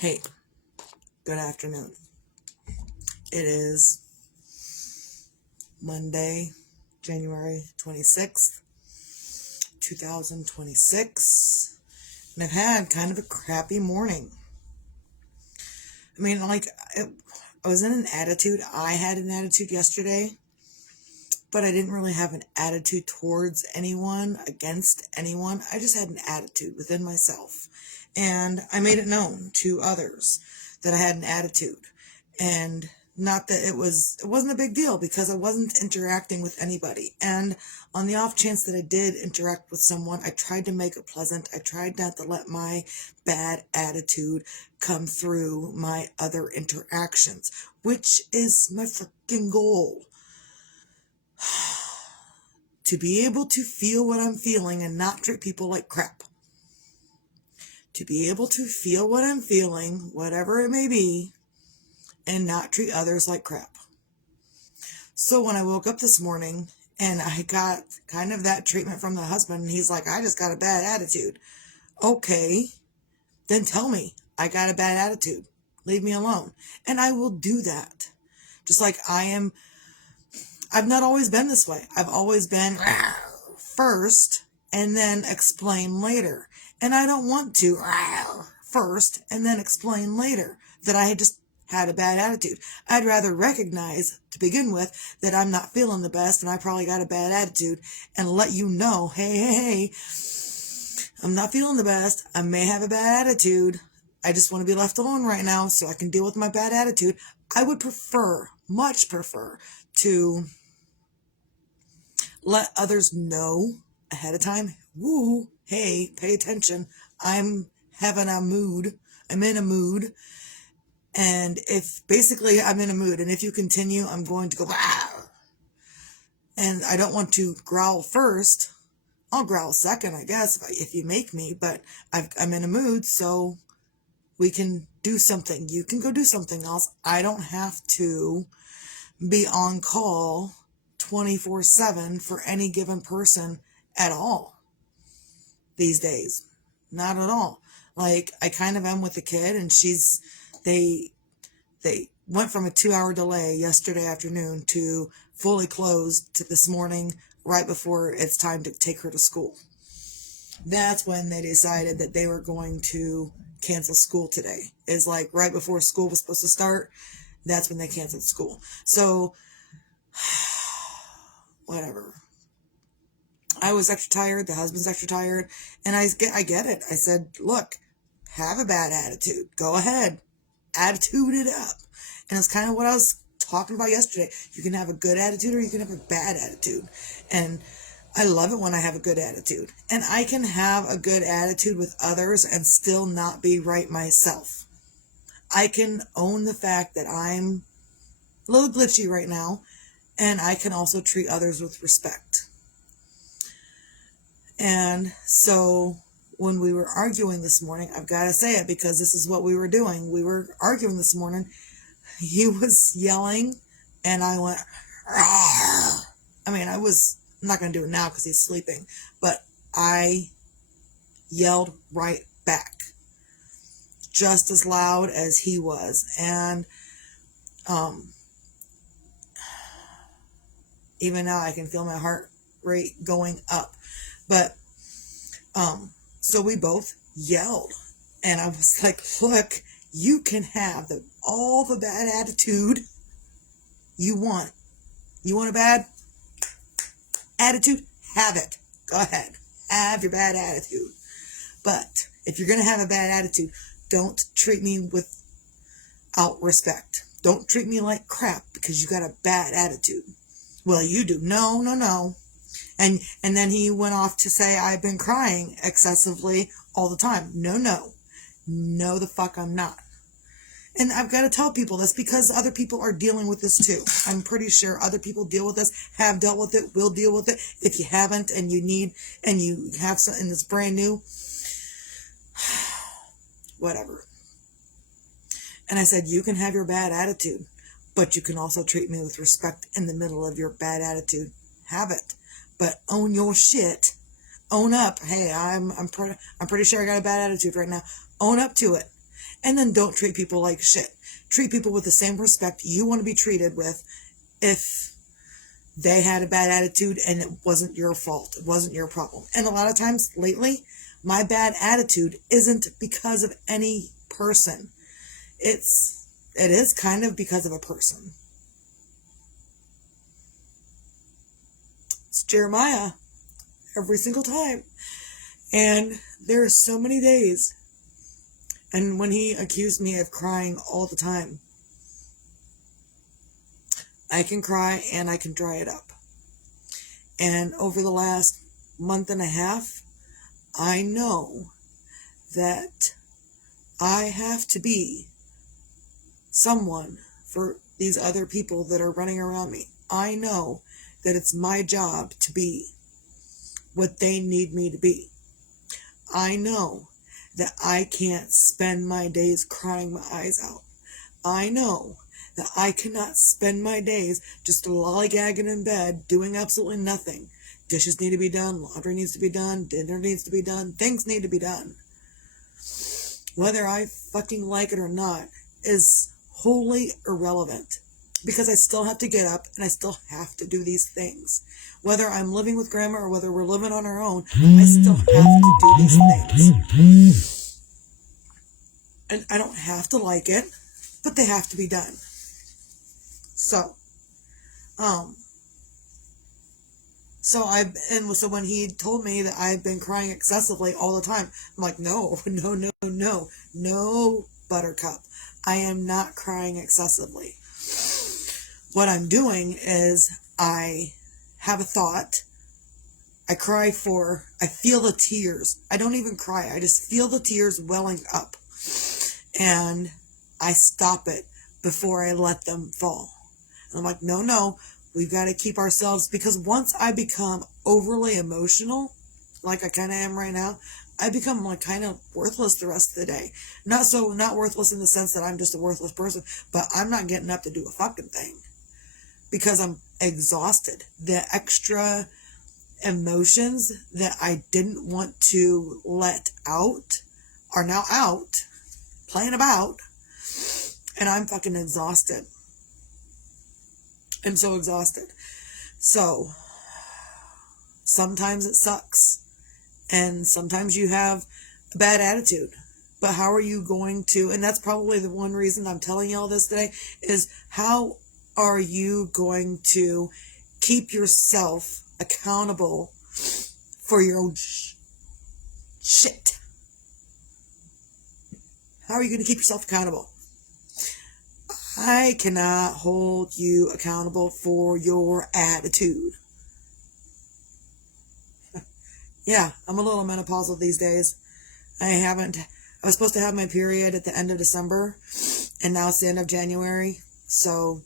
Hey, good afternoon. It is Monday, January 26th, 2026, and I've had kind of a crappy morning. I mean, I was in an attitude. I had an attitude yesterday, but I didn't really have an attitude towards anyone, against anyone. I just had an attitude within myself, and I made it known to others that I had an attitude. And not that it wasn't a big deal because I wasn't interacting with anybody. And on the off chance that I did interact with someone, I tried to make it pleasant. I tried not to let my bad attitude come through my other interactions, which is my freaking goal. To be able to feel what I'm feeling and not treat people like crap. To be able to feel what I'm feeling, whatever it may be, and not treat others like crap. So when I woke up this morning and I got kind of that treatment from the husband, and he's like, I just got a bad attitude. Okay, then tell me I got a bad attitude. Leave me alone. And I will do that. Just like I've not always been this way. I've always been first and then explain later. And I don't want to first and then explain later that I just had a bad attitude. I'd rather recognize to begin with that I'm not feeling the best and I probably got a bad attitude and let you know, hey, I'm not feeling the best. I may have a bad attitude. I just want to be left alone right now so I can deal with my bad attitude. I would much prefer to let others know ahead of time, hey, pay attention. I'm having a mood. I'm in a mood. And if basically I'm in a mood, and if you continue, I'm going to go, and I don't want to growl first. I'll growl second, I guess, if you make me, but I'm in a mood, so we can do something. You can go do something else. I don't have to be on call 24/7 for any given person at all these days. Not at all. Like, I kind of am with the kid, and they went from a 2-hour delay yesterday afternoon to fully closed to this morning right before it's time to take her to school. That's when they decided that they were going to cancel school today. Is like right before school was supposed to start. That's when they canceled school. So, whatever. I was extra tired. The husband's extra tired. And I get it. I said, look, have a bad attitude. Go ahead. Attitude it up. And it's kind of what I was talking about yesterday. You can have a good attitude or you can have a bad attitude. And I love it when I have a good attitude. And I can have a good attitude with others and still not be right myself. I can own the fact that I'm a little glitchy right now. And I can also treat others with respect. And so when we were arguing this morning, I've got to say it because this is what we were doing. We were arguing this morning. He was yelling and I went, Rawr. I'm not going to do it now because he's sleeping, but I yelled right back just as loud as he was. And even now I can feel my heart rate going up. But so we both yelled, and I was like, look, you can have all the bad attitude you want. You want a bad attitude? Have it. Go ahead. Have your bad attitude. But if you're going to have a bad attitude, don't treat me without respect. Don't treat me like crap because you got a bad attitude. Well, you do. No. And then he went off to say I've been crying excessively all the time. No, the fuck I'm not. And I've got to tell people this because other people are dealing with this too. I'm pretty sure other people deal with this, have dealt with it, will deal with it. If you haven't and you have something that's brand new, whatever. And I said, you can have your bad attitude, but you can also treat me with respect in the middle of your bad attitude. Have it. But own your shit. Own up. Hey, I'm pretty sure I got a bad attitude right now. Own up to it. And then don't treat people like shit. Treat people with the same respect you want to be treated with if they had a bad attitude and it wasn't your fault. It wasn't your problem. And a lot of times lately, my bad attitude isn't because of any person. It is kind of because of a person. It's Jeremiah every single time. And there are so many days. And when he accused me of crying all the time, I can cry and I can dry it up. And over the last month and a half, I know that I have to be someone for these other people that are running around me. I know that it's my job to be what they need me to be. I know that I can't spend my days crying my eyes out. I know that I cannot spend my days just lollygagging in bed doing absolutely nothing. Dishes need to be done, laundry needs to be done, dinner needs to be done, things need to be done. Whether I fucking like it or not is wholly irrelevant, because I still have to get up and I still have to do these things. Whether I'm living with grandma or whether we're living on our own, I still have to do these things. And I don't have to like it, but they have to be done. So when he told me that I've been crying excessively all the time, I'm like, no, Buttercup. I am not crying excessively. What I'm doing is I have a thought. I feel the tears. I don't even cry. I just feel the tears welling up. And I stop it before I let them fall. And I'm like, no, we've got to keep ourselves, because once I become overly emotional, like I kind of am right now, I become like kind of worthless the rest of the day. Not worthless in the sense that I'm just a worthless person, but I'm not getting up to do a fucking thing because I'm exhausted. The extra emotions that I didn't want to let out are now out, playing about, and I'm fucking exhausted. I'm so exhausted. So sometimes it sucks, and sometimes you have a bad attitude, but how are you going to, and that's probably the one reason I'm telling you all this today, is how are you going to keep yourself accountable for your own shit? How are you going to keep yourself accountable? I cannot hold you accountable for your attitude. Yeah, I'm a little menopausal these days. I was supposed to have my period at the end of December, and now it's the end of January, so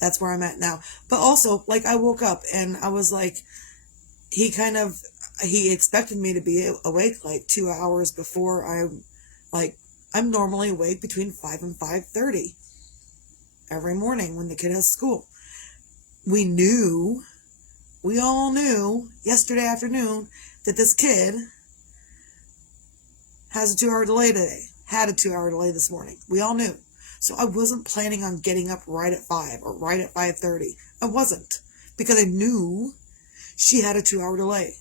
that's where I'm at now. But also, like, I woke up and I was like, he expected me to be awake like 2 hours before I'm normally awake between 5 and 5:30 every morning when the kid has school. We all knew yesterday afternoon that this kid has a 2-hour delay today, had a 2-hour delay this morning. We all knew. So I wasn't planning on getting up right at 5 or right at 5:30. I wasn't, because I knew she had a 2-hour delay.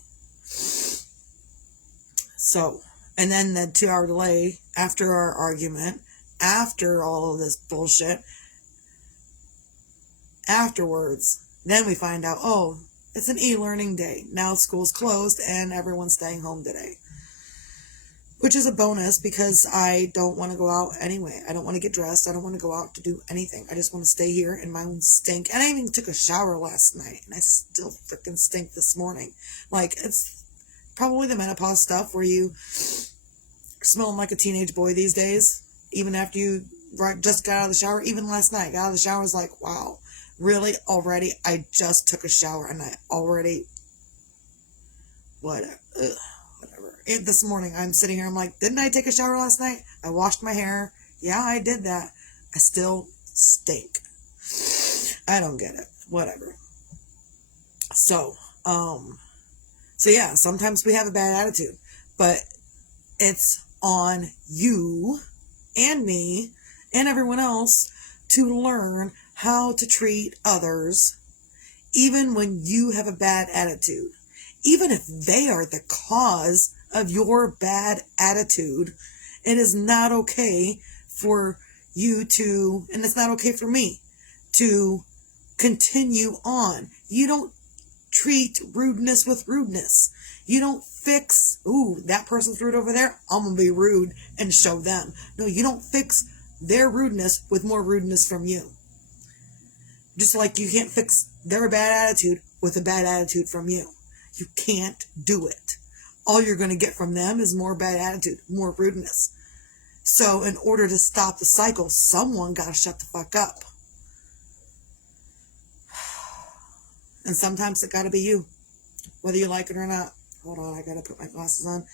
So, and then the 2-hour delay after our argument, after all of this bullshit, afterwards, then we find out, oh, it's an e-learning day. Now school's closed and everyone's staying home today. Which is a bonus, because I don't want to go out anyway. I don't want to get dressed. I don't want to go out to do anything. I just want to stay here in my own stink. And I even took a shower last night, and I still freaking stink this morning. Like, it's probably the menopause stuff where you smelling like a teenage boy these days, even after you just got out of the shower. Even last night, got out of the shower, I was like, wow, really? Already? I just took a shower, and I already... Whatever. This morning, I'm sitting here, I'm like, didn't I take a shower last night? I washed my hair. Yeah, I did that. I still stink. I don't get it. Whatever. So yeah, sometimes we have a bad attitude, but it's on you and me and everyone else to learn how to treat others even when you have a bad attitude. Even if they are the cause of your bad attitude, it is not okay for you to, and it's not okay for me to continue on. You don't treat rudeness with rudeness. You don't fix, ooh, that person's rude over there, I'm going to be rude and show them. No, you don't fix their rudeness with more rudeness from you. Just like you can't fix their bad attitude with a bad attitude from you. You can't do it. All you're going to get from them is more bad attitude, more rudeness. So in order to stop the cycle, someone got to shut the fuck up. And sometimes it got to be you, whether you like it or not. Hold on, I got to put my glasses on.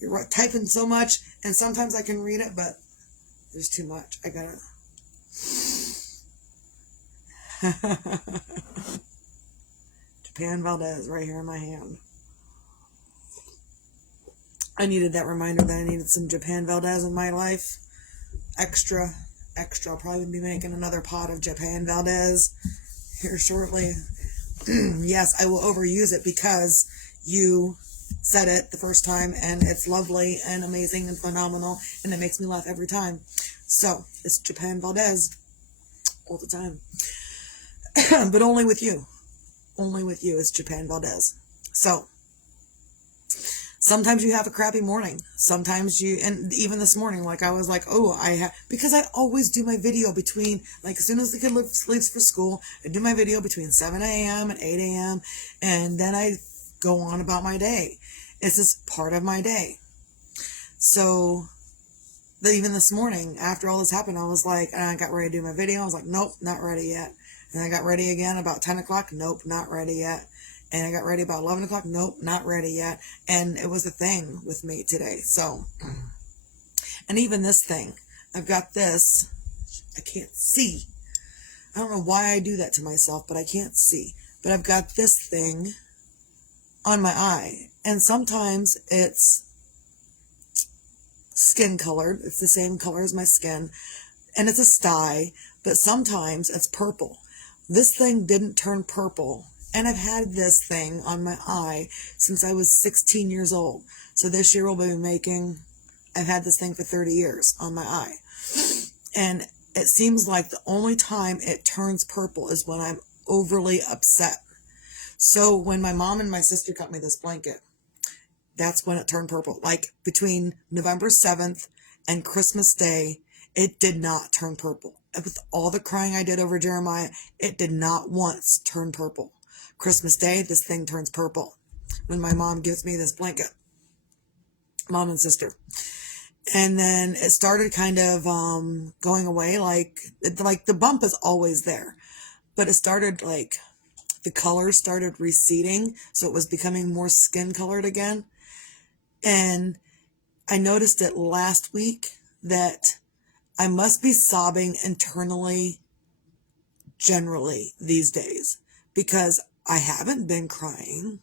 You're typing so much, and sometimes I can read it, but there's too much. I got to... Japan Valdez right here in my hand. I needed that reminder that I needed some Japan Valdez in my life. Extra. I'll probably be making another pot of Japan Valdez here shortly. Yes, I will overuse it because you said it the first time and it's lovely and amazing and phenomenal and it makes me laugh every time. So, it's Japan Valdez all the time. But only with you. Only with you is Japan Valdez. So, sometimes you have a crappy morning. Sometimes you, and even this morning, like I was like, because I always do my video between, like as soon as the kid leaves for school, I do my video between 7 a.m. and 8 a.m. and then I go on about my day. It's just part of my day. So, even this morning, after all this happened, I was like, and I got ready to do my video. I was like, nope, not ready yet. And I got ready again about 10 o'clock. Nope, not ready yet. And I got ready about 11 o'clock. Nope, not ready yet. And it was a thing with me today. So, and even this thing, I've got this. I can't see. I don't know why I do that to myself, but I can't see. But I've got this thing on my eye. And sometimes it's skin colored. It's the same color as my skin. And it's a sty. But sometimes it's purple. This thing didn't turn purple. And I've had this thing on my eye since I was 16 years old. So this year I've had this thing for 30 years on my eye. And it seems like the only time it turns purple is when I'm overly upset. So when my mom and my sister got me this blanket, that's when it turned purple. Like between November 7th and Christmas Day, it did not turn purple. With all the crying I did over Jeremiah, it did not once turn purple. Christmas Day, this thing turns purple. When my mom gives me this blanket. Mom and sister. And then it started kind of going away. Like the bump is always there. But it started like, the color started receding. So it was becoming more skin colored again. And I noticed it last week that I must be sobbing internally generally these days because I haven't been crying.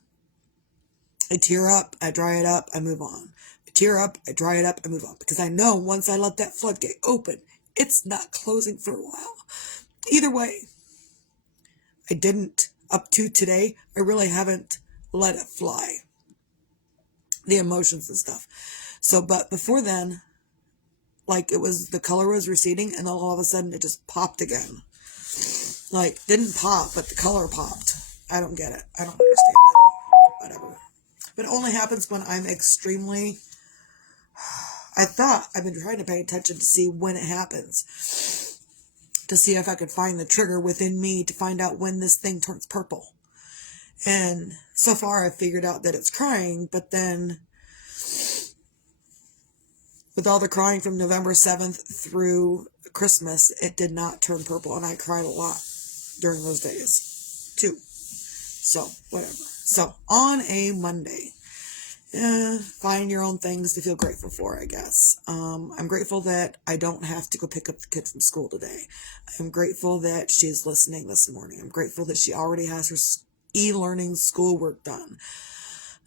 I tear up, I dry it up, I move on. I tear up, I dry it up, I move on. Because I know once I let that floodgate open, it's not closing for a while. Either way, I didn't. Up to today, I really haven't let it fly. The emotions and stuff. So, but before then, like the color was receding and then all of a sudden it just popped again. Like, didn't pop, but the color popped. I don't get it. I don't understand it. Whatever. But it only happens when I'm extremely... I've been trying to pay attention to see when it happens. To see if I could find the trigger within me to find out when this thing turns purple. And so far I've figured out that it's crying, but then... with all the crying from November 7th through Christmas, it did not turn purple, and I cried a lot during those days, too. So, whatever. So, on a Monday, find your own things to feel grateful for, I guess. I'm grateful that I don't have to go pick up the kid from school today. I'm grateful that she's listening this morning. I'm grateful that she already has her e-learning schoolwork done.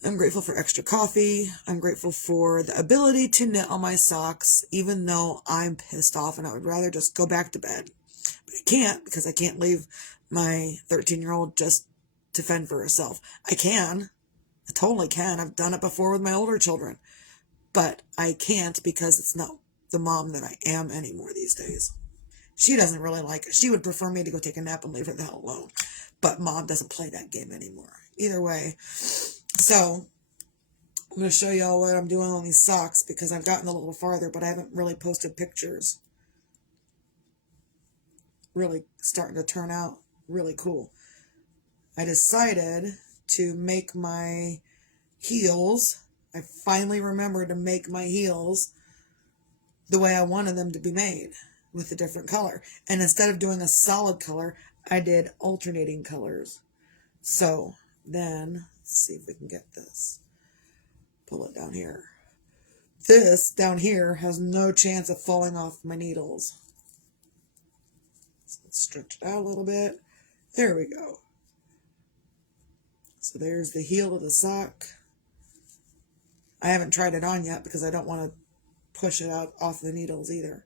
I'm grateful for extra coffee. I'm grateful for the ability to knit on my socks, even though I'm pissed off and I would rather just go back to bed. But I can't, because I can't leave my 13-year-old just to fend for herself. I can. I totally can. I've done it before with my older children. But I can't, because it's not the mom that I am anymore these days. She doesn't really like it. She would prefer me to go take a nap and leave her the hell alone. But mom doesn't play that game anymore. Either way. So, I'm going to show y'all what I'm doing on these socks, because I've gotten a little farther, but I haven't really posted pictures. Really starting to turn out really cool. I decided to make my heels. I finally remembered to make my heels the way I wanted them to be made, with a different color. And instead of doing a solid color, I did alternating colors. So then, let's see if we can get this. Pull it down here. This down here has no chance of falling off my needles. So let's stretch it out a little bit. There we go. So there's the heel of the sock. I haven't tried it on yet because I don't want to push it out off the needles either.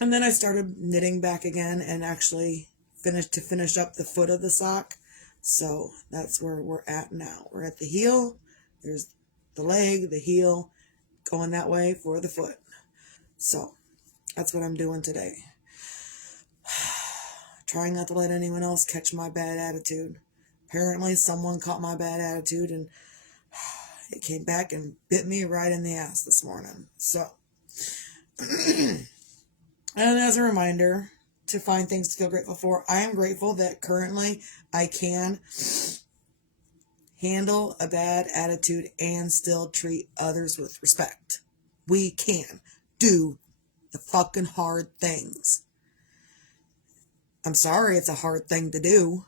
And then I started knitting back again and actually finish up the foot of the sock. So that's where we're at now. We're at the heel. There's the leg, the heel, going that way for the foot. So that's what I'm doing today. Trying not to let anyone else catch my bad attitude. Apparently someone caught my bad attitude and it came back and bit me right in the ass this morning. So, and as a reminder to find things to feel grateful for, I am grateful that currently I can handle a bad attitude and still treat others with respect. We can do the fucking hard things. I'm sorry it's a hard thing to do.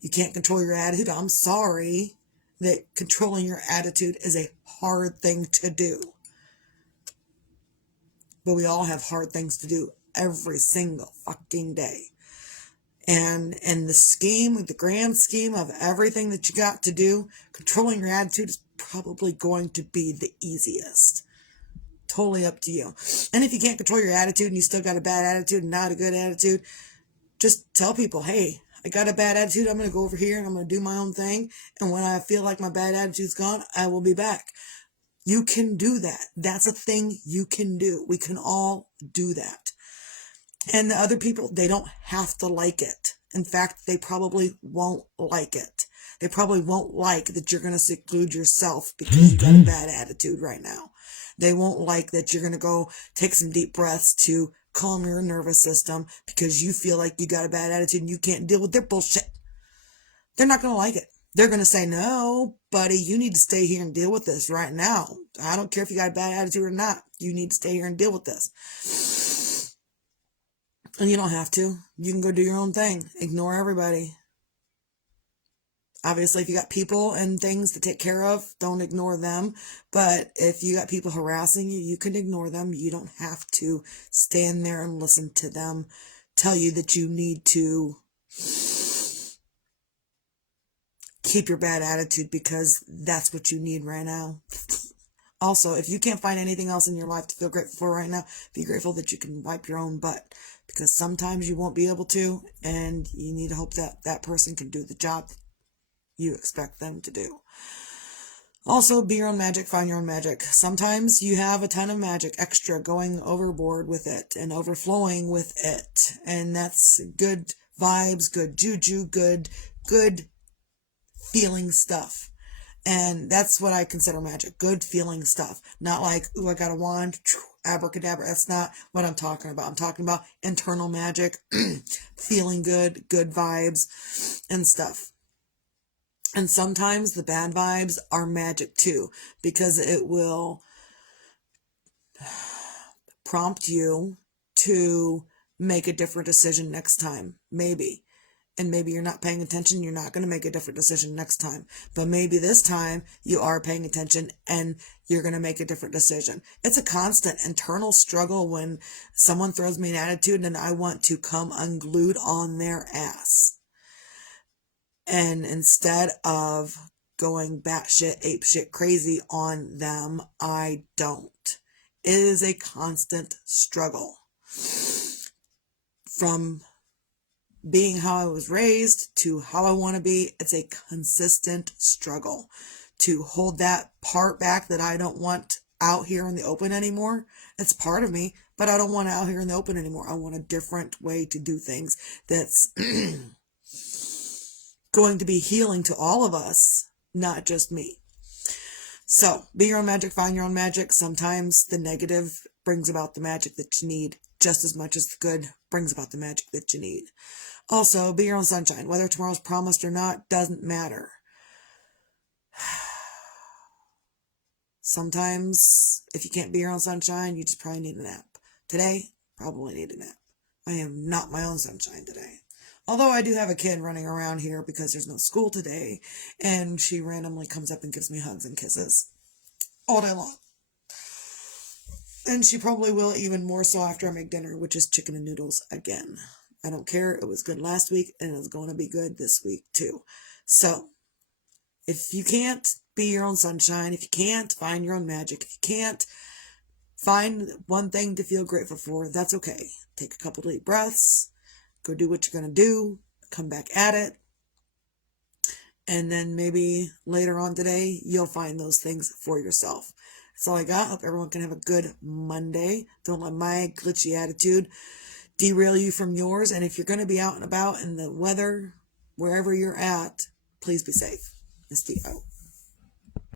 You can't control your attitude. I'm sorry that controlling your attitude is a hard thing to do. But we all have hard things to do every single fucking day. And in the grand scheme of everything that you got to do, controlling your attitude is probably going to be the easiest. Totally up to you. And if you can't control your attitude and you still got a bad attitude and not a good attitude, just tell people, hey, I got a bad attitude. I'm going to go over here and I'm going to do my own thing. And when I feel like my bad attitude's gone, I will be back. You can do that. That's a thing you can do. We can all do that. And the other people, they don't have to like it. In fact, they probably won't like it. They probably won't like that you're going to seclude yourself because you got a bad attitude right now. They won't like that you're going to go take some deep breaths to calm your nervous system because you feel like you got a bad attitude and you can't deal with their bullshit. They're not going to like it. They're going to say, no, buddy, you need to stay here and deal with this right now. I don't care if you got a bad attitude or not. You need to stay here and deal with this. And you don't have to. You can go do your own thing. Ignore everybody. Obviously, if you got people and things to take care of, don't ignore them. But if you got people harassing you, you can ignore them. You don't have to stand there and listen to them tell you that you need to keep your bad attitude because that's what you need right now. Also, if you can't find anything else in your life to feel grateful for right now, be grateful that you can wipe your own butt. Because sometimes you won't be able to, and you need to hope that that person can do the job you expect them to do. Also, be your own magic, find your own magic. Sometimes you have a ton of magic extra going overboard with it and overflowing with it. And that's good vibes, good juju, good feeling stuff. And that's what I consider magic. Good feeling stuff. Not like, ooh, I got a wand, abracadabra. That's not what I'm talking about. I'm talking about internal magic, feeling good vibes and stuff. And sometimes the bad vibes are magic too, because it will prompt you to make a different decision next time. Maybe. And maybe you're not paying attention, you're not going to make a different decision next time. But maybe this time you are paying attention and you're going to make a different decision. It's a constant internal struggle when someone throws me an attitude and I want to come unglued on their ass. And instead of going batshit, apeshit crazy on them. I don't. It is a constant struggle. From being how I was raised to how I want to be, it's a consistent struggle to hold that part back that I don't want out here in the open anymore. It's part of me, but I don't want it out here in the open anymore. I want a different way to do things that's going to be healing to all of us, not just me. So, be your own magic, find your own magic. Sometimes the negative brings about the magic that you need just as much as the good brings about the magic that you need. Also, be your own sunshine. Whether tomorrow's promised or not doesn't matter. Sometimes, if you can't be your own sunshine, you just probably need a nap. Today, probably need a nap. I am not my own sunshine today. Although I do have a kid running around here because there's no school today, and she randomly comes up and gives me hugs and kisses all day long. And she probably will even more so after I make dinner, which is chicken and noodles again. I don't care. It was good last week, and it's going to be good this week too. So, if you can't be your own sunshine, if you can't find your own magic, if you can't find one thing to feel grateful for, that's okay. Take a couple deep breaths, go do what you're going to do, come back at it, and then maybe later on today, you'll find those things for yourself. That's all I got. Hope everyone can have a good Monday. Don't let my glitchy attitude derail you from yours. And if you're going to be out and about in the weather, wherever you're at, please be safe. Misty out.